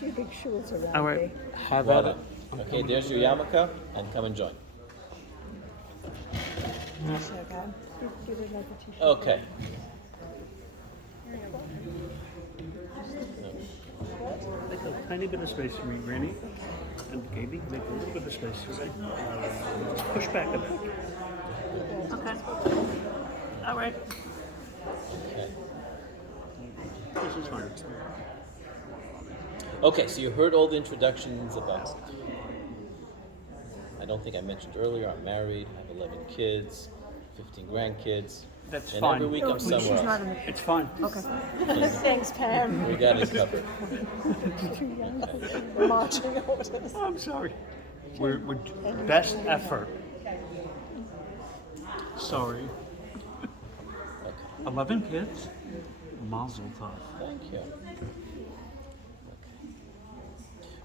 few big shuls around All right. me. Have at it. Okay, there's your yarmulke, and come and join. So God, give it like a t-shirt. Okay. Make a tiny bit of space for me, Granny. And Gaby, make a little bit of space for me. Just push back a bit. Okay. All right. Okay. This is fine. Okay, so you heard all the introductions about. I don't think I mentioned earlier, I'm married, I have 11 kids, 15 grandkids. That's and fine. every week I'm somewhere She's not else. in the It's fine. Okay. Thanks, Pam. We got it covered. Too young. We're marching orders. I'm sorry. We're best effort. Sorry. Okay, 11 kids. Mazel tov. thank you. Okay.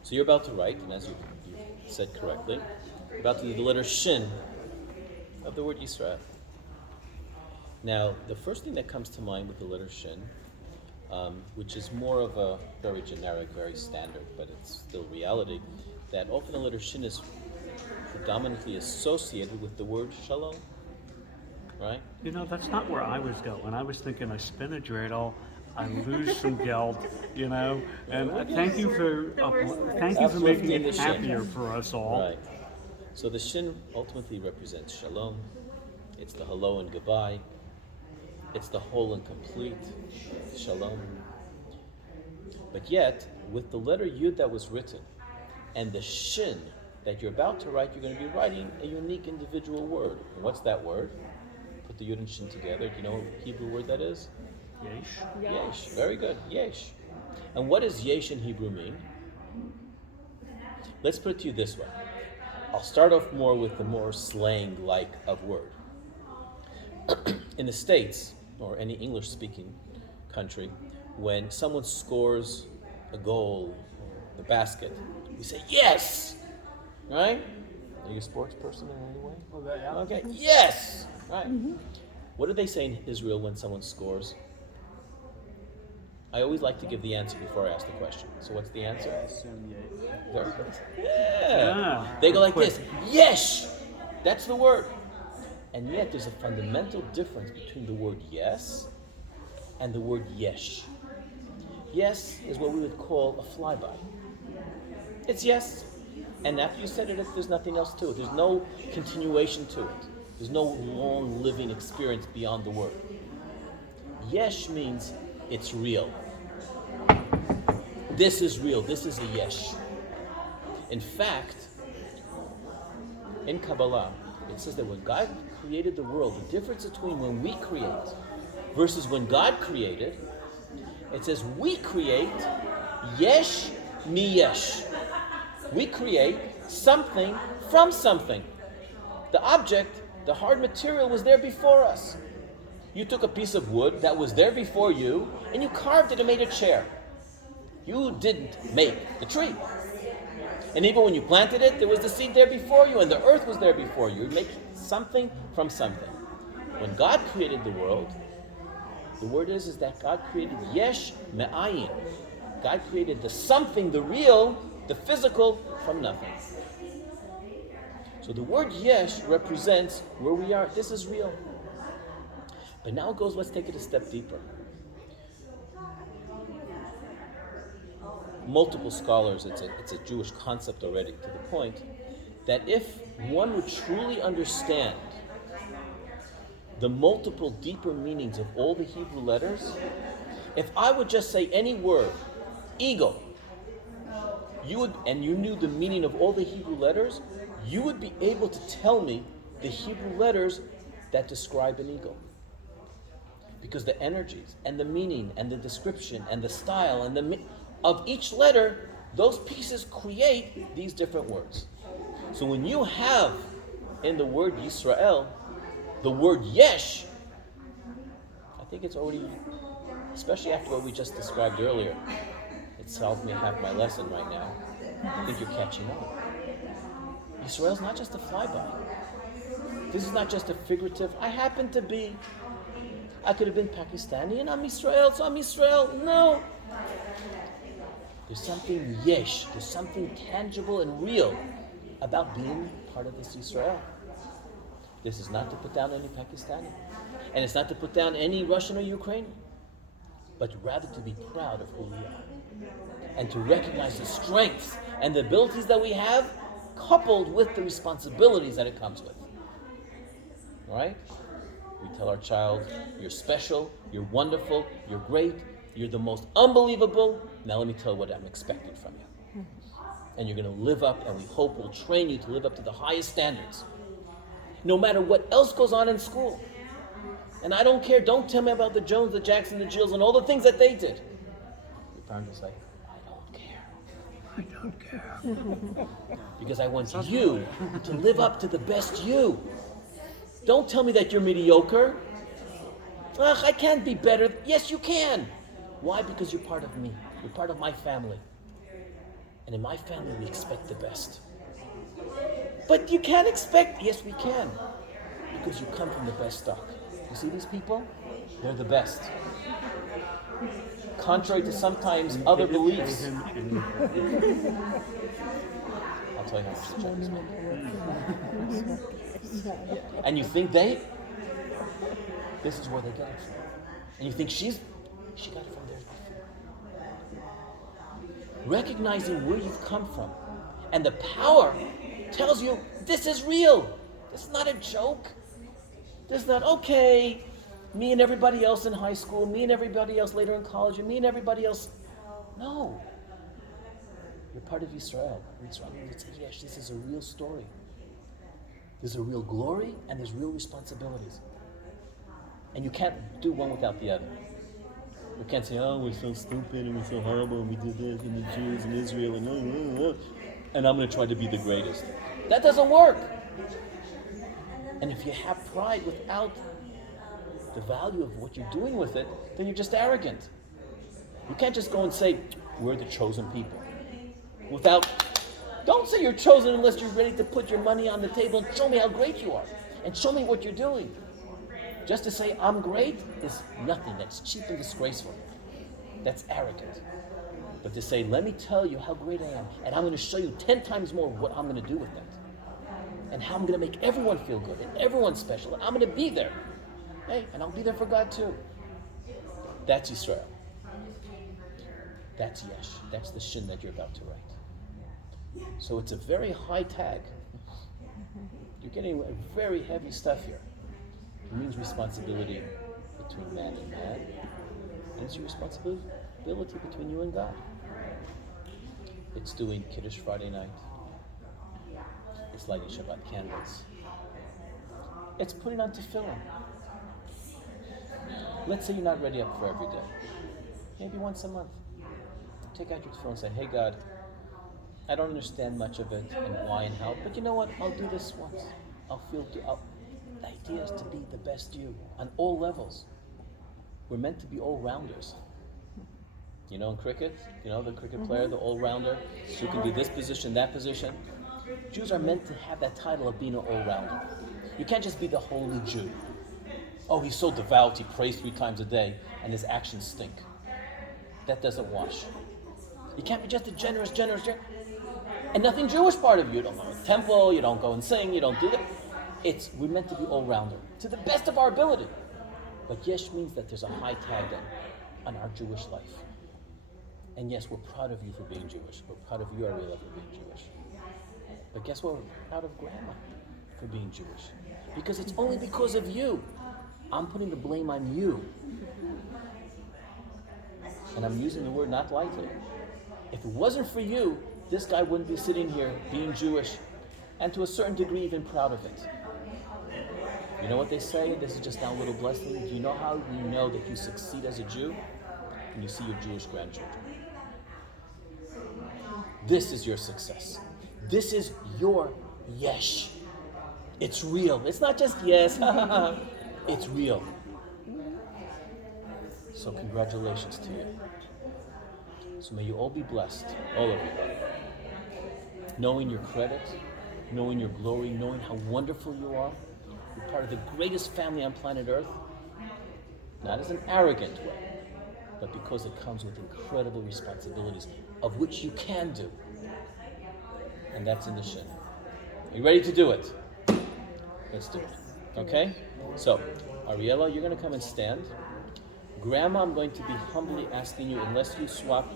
So you're about to write, and as you said correctly, you're about to do the letter Shin of the word Yisrael. Now, the first thing that comes to mind with the letter Shin, which is more of a very generic, very standard, but it's still reality, that often the letter Shin is predominantly associated with the word Shalom, right? You know, that's not where I was going. I was thinking I spin a dreidel, I lose some geld, you know, and thank you for making Uplifting the it Shin. happier for us all. Right. So the Shin ultimately represents Shalom. It's the hello and goodbye. It's the whole and complete Shalom. But yet, with the letter Yud that was written and the Shin that you're about to write, you're going to be writing a unique individual word. And what's that word? Put the Yud and Shin together. Do you know what Hebrew word that is? Yesh. Yesh. Very good. Yesh. And what does Yesh in Hebrew mean? Let's put it to you this way. I'll start off more with the more slang-like of word. In the States, or any English-speaking country, when someone scores a goal, the basket, we say, yes! Right? Are you a sports person in any way? Okay, yes! Right. What do they say in Israel when someone scores? I always like to give the answer before I ask the question. So what's the answer? Very good. Yeah. They go like this, yes! That's the word. And yet there's a fundamental difference between the word yes and the word yesh. Yes is what we would call a flyby. It's yes. And after you said it, there's nothing else to it. There's no continuation to it. There's no long living experience beyond the word. Yesh means it's real. This is real. This is a yesh. In fact, in Kabbalah, it says that when God created the world, the difference between when we create versus when God created, it says we create yesh mi yesh. We create something from something. The object, the hard material was there before us. You took a piece of wood that was there before you and you carved it and made a chair. You didn't make the tree. And even when you planted it, there was the seed there before you and the earth was there before you. You make something from something. When God created the world, the word is that God created yesh me'ayin. God created the something, the real, the physical, from nothing. So the word yesh represents where we are. This is real. But now it goes, let's take it a step deeper. Multiple scholars, it's a Jewish concept already, to the point that if one would truly understand the multiple deeper meanings of all the Hebrew letters, if I would just say any word, eagle, and you knew the meaning of all the Hebrew letters, you would be able to tell me the Hebrew letters that describe an eagle. Because the energies and the meaning and the description and the style and of each letter, those pieces create these different words. So when you have in the word Yisrael, the word Yesh, I think it's already, especially after what we just described earlier, it's helped me have my lesson right now. I think you're catching on. Yisrael's not just a flyby. This is not just a figurative, I could have been Pakistani and I'm Israel, so I'm Israel. No. There's something yesh, there's something tangible and real about being part of this Yisrael. This is not to put down any Pakistani, and it's not to put down any Russian or Ukrainian, but rather to be proud of who we are, and to recognize the strengths and the abilities that we have, coupled with the responsibilities that it comes with. All right? We tell our child, you're special, you're wonderful, you're great, you're the most unbelievable. Now let me tell you what I'm expecting from you. And you're going to live up, and we hope we'll train you to live up to the highest standards, no matter what else goes on in school. And I don't care, don't tell me about the Jones, the Jackson, the Jills, and all the things that they did. Your parents are like, I don't care. Because I want you to live up to the best you. Don't tell me that you're mediocre. Ugh, I can't be better. Yes, you can. Why? Because you're part of me. You're part of my family. And in my family, we expect the best. But you can't expect... Yes, we can. Because you come from the best stock. You see these people? They're the best. Contrary to sometimes other beliefs. I'll tell you how much the check is worth. And you think this is where they get it from. And you think she got it from there before. Recognizing where you've come from and the power tells you this is real. This is not a joke. This is not, okay, me and everybody else in high school, me and everybody else later in college, and me and everybody else. No. You're part of Israel. Yes, this is a real story. There's a real glory and there's real responsibilities. And you can't do one without the other. You can't say, oh, we're so stupid and we're so horrible and we did this and the Jews and Israel and I'm going to try to be the greatest. That doesn't work. And if you have pride without the value of what you're doing with it, then you're just arrogant. You can't just go and say, we're the chosen people. Don't say you're chosen unless you're ready to put your money on the table and show me how great you are. And show me what you're doing. Just to say I'm great is nothing. That's cheap and disgraceful. That's arrogant. But to say, let me tell you how great I am, and I'm going to show you 10 times more what I'm going to do with that. And how I'm going to make everyone feel good, and everyone's special, and I'm going to be there. Hey, and I'll be there for God too. That's Yisrael. That's Yesh. That's the Shin that you're about to write. So it's a very high tag. You're getting very heavy stuff here. It means responsibility between man and man. And it's your responsibility between you and God. It's doing Kiddush Friday night. It's lighting Shabbat candles. It's putting on tefillin. Let's say you're not ready up for every day. Maybe once a month. Take out your tefillin and say, hey God, I don't understand much of it and why and how, but you know what? I'll do this once. The idea is to be the best you on all levels. We're meant to be all-rounders. You know, in cricket, the cricket player, the all-rounder, who can do this position, that position. Jews are meant to have that title of being an all-rounder. You can't just be the holy Jew. Oh, he's so devout, he prays 3 times a day, and his actions stink. That doesn't wash. You can't be just a generous, and nothing Jewish part of you. You don't go to the temple, you don't go and sing, you don't do that. We're meant to be all-rounder, to the best of our ability. But Yesh means that there's a high tag on our Jewish life. And yes, we're proud of you for being Jewish. We're proud of you, Ariela, for being Jewish. But guess what? We're proud of Grandma for being Jewish. Because it's only because of you. I'm putting the blame on you. And I'm using the word not lightly. If it wasn't for you, this guy wouldn't be sitting here being Jewish, and to a certain degree even proud of it. You know what they say? This is just now a little blessing. Do you know how you know that you succeed as a Jew? When you see your Jewish grandchildren. This is your success. This is your yesh. It's real. It's not just yes. It's real. So congratulations to you. So may you all be blessed, all of you. Knowing your credit, knowing your glory, knowing how wonderful you are. You're part of the greatest family on planet Earth. Not as an arrogant way, but because it comes with incredible responsibilities of which you can do. And that's in the shin. Are you ready to do it? Let's do it. Okay? So, Ariella, you're going to come and stand. Grandma, I'm going to be humbly asking you, unless you swap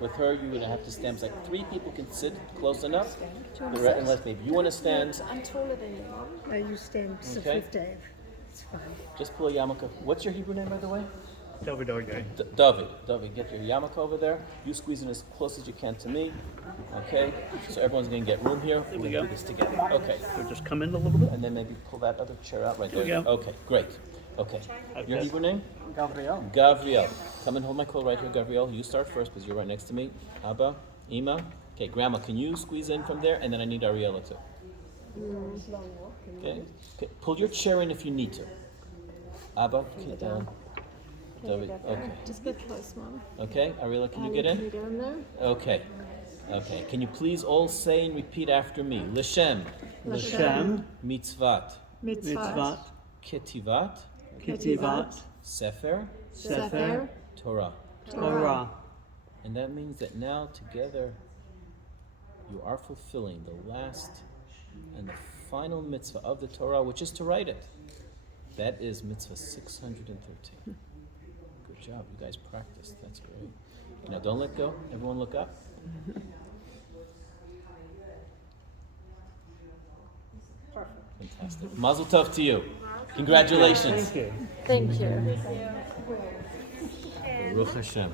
with her, you would have to stand. It's like 3 people can sit close enough. Unless maybe you want to stand. I'm taller than you, Mom. No, you stand so Okay. Dave. It's fine. Just pull a yarmulke. What's your Hebrew name, by the way? David Orgay. David, get your yarmulke over there. You squeeze in as close as you can to me. Okay? So everyone's going to get room here. We're going to go. do this together. Okay. So just come in a little bit. And then maybe pull that other chair out right there. Here we go. Okay, great. Okay. Your Hebrew name? Gabriel. Gavriel. Come and hold my coat right here, Gavriel. You start first because you're right next to me. Abba, Ima. Okay, Grandma, can you squeeze in from there? And then I need Ariella too. Okay. Pull your chair in if you need to. Abba, David. Okay. Just get close, Mom. Okay, Ariella, can you get Can you in? get in there? Okay. Okay. Can you please all say and repeat after me? L'Shem, L'Shem, Mitzvat, Mitzvat, Ketivat, Ketivat, Sefer, Sefer, Torah. Torah. And that means that now together you are fulfilling the last and the final mitzvah of the Torah, which is to write it. That is mitzvah 613. Good job. You guys practiced. That's great. Now don't let go. Everyone look up. Fantastic. Mazel tov to you. Congratulations. Thank you. Thank you. Baruch Hashem.